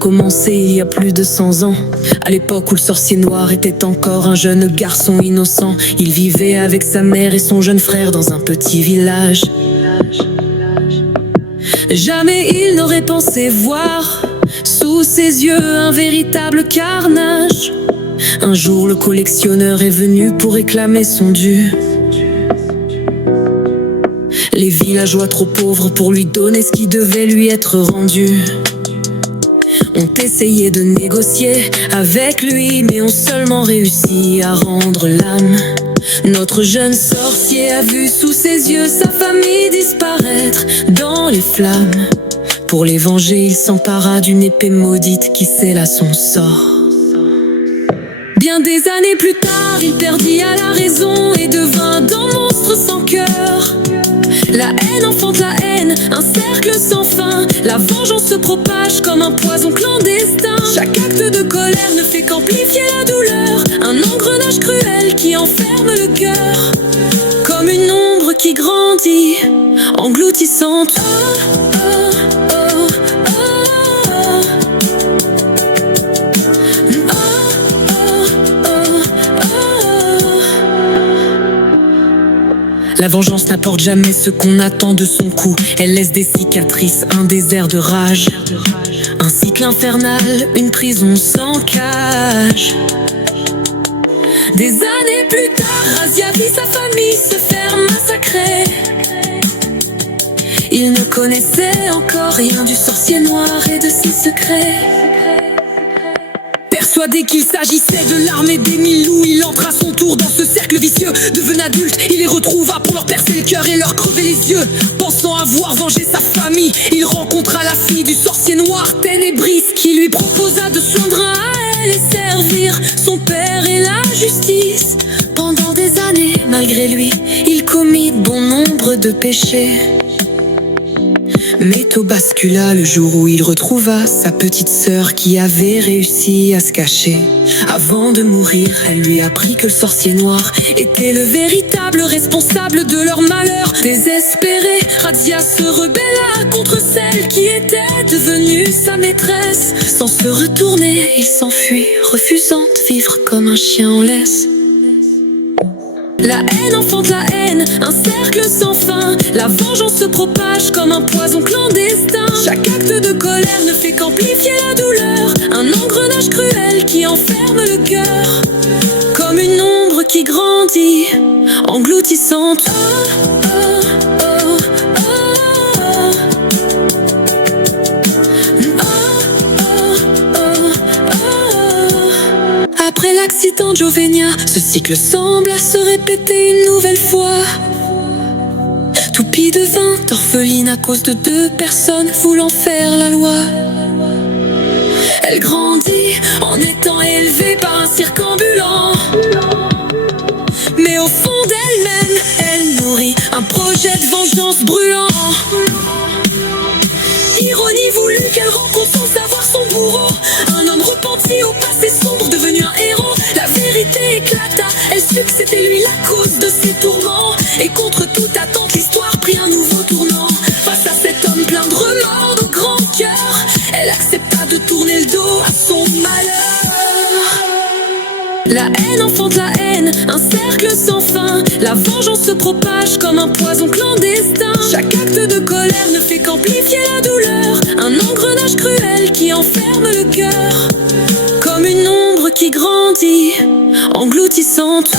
commencé il y a plus de 100 ans, à l'époque où le sorcier noir était encore un jeune garçon innocent. Il vivait avec sa mère et son jeune frère dans un petit village. Jamais il n'aurait pensé voir sous ses yeux un véritable carnage. Un jour le collectionneur est venu pour réclamer son dû. Les villageois trop pauvres pour lui donner ce qui devait lui être rendu ont essayé de négocier avec lui, mais ont seulement réussi à rendre l'âme. Notre jeune sorcier a vu sous ses yeux sa famille disparaître dans les flammes. Pour les venger, il s'empara d'une épée maudite qui scella son sort. Bien des années plus tard, il perdit à la raison et devint un monstre sans cœur. La haine enfante la haine, un cercle sans fin. La vengeance se propage comme un poison clandestin. Chaque acte de colère ne fait qu'amplifier la douleur. Un engrenage cruel qui enferme le cœur. Comme une ombre qui grandit, engloutissante. La vengeance n'apporte jamais ce qu'on attend de son coup. Elle laisse des cicatrices, un désert de rage. Un cycle infernal, une prison sans cage. Des années plus tard, Razia vit sa famille se faire massacrer. Il ne connaissait encore rien du sorcier noir et de ses secrets. Persuadé qu'il s'agissait de l'armée des 1000 loups, il entre à son tour dans ce cercle vicieux. Devenu adulte, il les retrouva pour leur percer le cœur et leur crever les yeux. Pensant avoir vengé sa famille, il rencontra la fille du sorcier noir ténébriste, qui lui proposa de se joindre à elle et servir son père et la justice. Pendant des années, malgré lui, il commit bon nombre de péchés. Mais tout bascula le jour où il retrouva sa petite sœur qui avait réussi à se cacher. Avant de mourir, elle lui apprit que le sorcier noir était le véritable responsable de leur malheur. Désespérée, Razia se rebella contre celle qui était devenue sa maîtresse. Sans se retourner, il s'enfuit, refusant de vivre comme un chien en laisse. La haine enfante la haine, un cercle sans fin. La vengeance se propage comme un poison clandestin. Chaque acte de colère ne fait qu'amplifier la douleur. Un engrenage cruel qui enferme le cœur. Comme une ombre qui grandit, engloutissante. Après l'accident de Jovenia, ce cycle semble se répéter une nouvelle fois. Toupie devint orpheline à cause de 2 personnes voulant faire la loi. Elle grandit en étant élevée par un cirque ambulant. Mais au fond d'elle-même, elle nourrit un projet de vengeance brûlant. Ironie voulue qu'elle rencontre sans savoir son bourreau. Un homme repenti au passé sombre, devenu un héros. La vérité éclata, elle sut que c'était lui la cause de ses tourments. Et contre toute attente, l'histoire prit un nouveau tournant. Face à cet homme plein de remords, de grand cœur, elle accepta de tourner le dos à son malheur. La haine enfante la haine, un cercle sans fin. La vengeance se propage comme un poison clandestin. Chaque acte de colère ne fait qu'amplifier la douleur. Un engrenage cruel qui enferme le cœur. Comme une ombre qui grandit, engloutissante.